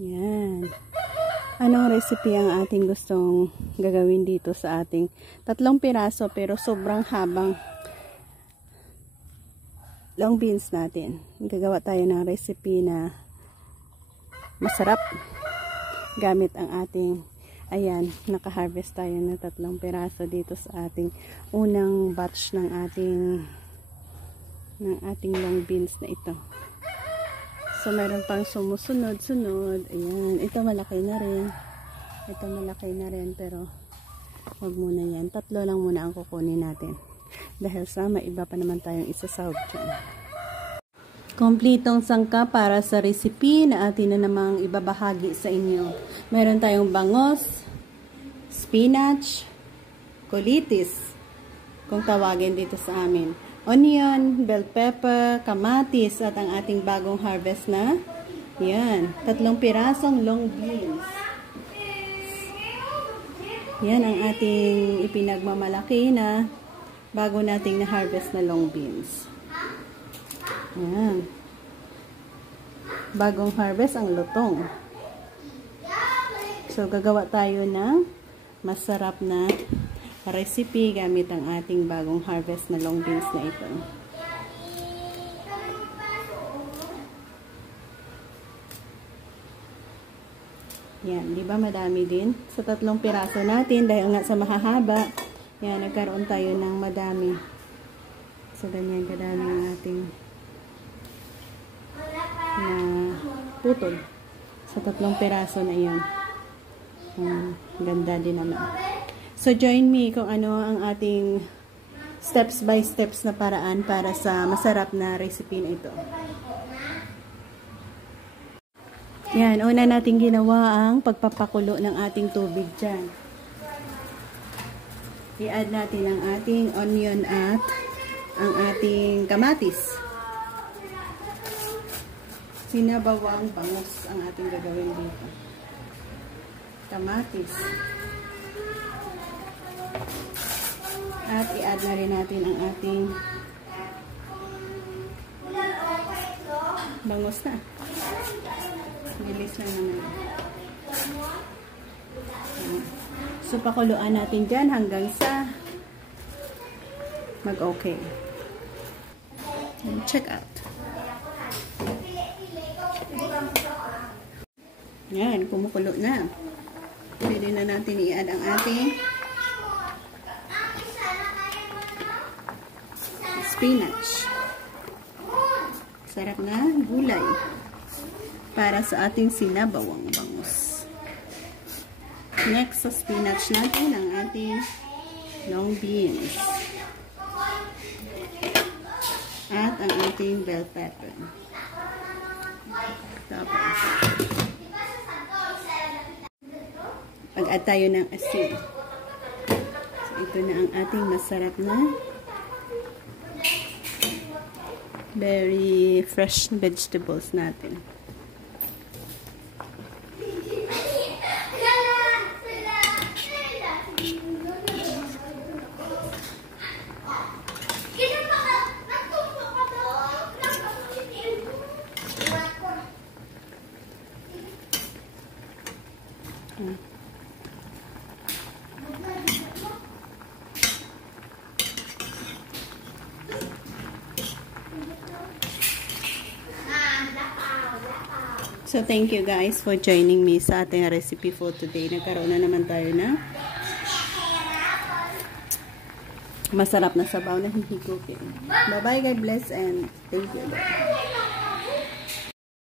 Yan. Anong recipe ang ating gustong gagawin dito sa ating 3 piraso pero sobrang habang long beans natin? Gagawa tayo ng recipe na masarap gamit ang ating, ayan, naka-harvest tayo ng 3 piraso dito sa ating unang batch ng ating long beans na ito. So, meron pang sumusunod-sunod. Ayan. Ito malaki na rin. Ito malaki na rin. Pero, wag muna yan. 3 lang muna ang kukunin natin. Dahil sa may iba pa naman tayong isasawag dyan. Kompletong sangka para sa recipe na atin na namang ibabahagi sa inyo. Meron tayong bangos, spinach, kulitis, kung tawagin dito sa amin. Onion, bell pepper, kamatis, at ang ating bagong harvest na, yan, 3 pirasong long beans. Yan ang ating ipinagmamalaki na bago nating na-harvest na long beans. Yan. Bagong harvest ang lutong. So, gagawa tayo ng masarap na recipe gamit ang ating bagong harvest na long beans na ito. Yan, di ba madami din? Sa 3 piraso natin, dahil nga sa mahahaba, yan, nagkaroon tayo ng madami. So, ganyan kadami ang ating na putol sa 3 piraso na yan. Ganda din naman. So, join me kung ano ang ating steps by steps na paraan para sa masarap na recipe na ito. Yan, una natin ginawa ang pagpapakulo ng ating tubig dyan. I-add natin ang ating onion at ang ating kamatis. Sinabawang bangus ang ating gagawin dito. Kamatis. At i-add na rin natin ang ating bangus na. Bilis lang naman. So, pakuluan natin dyan hanggang sa mag-okay. Check out. Yan, kumukulo na. Pwede na natin i-add ang ating spinach. Sarap na gulay para sa ating sinabawang bangus. Next sa spinach natin ang ating long beans at ang ating bell pepper. Tapos pag-add tayo ng asin. So, ito na ang ating masarap na very fresh vegetables natin. So, thank you guys for joining me sa ating recipe for today. Nagkaroon na naman tayo na masarap na sabaw na hihigupin. Bye-bye, God bless, and thank you.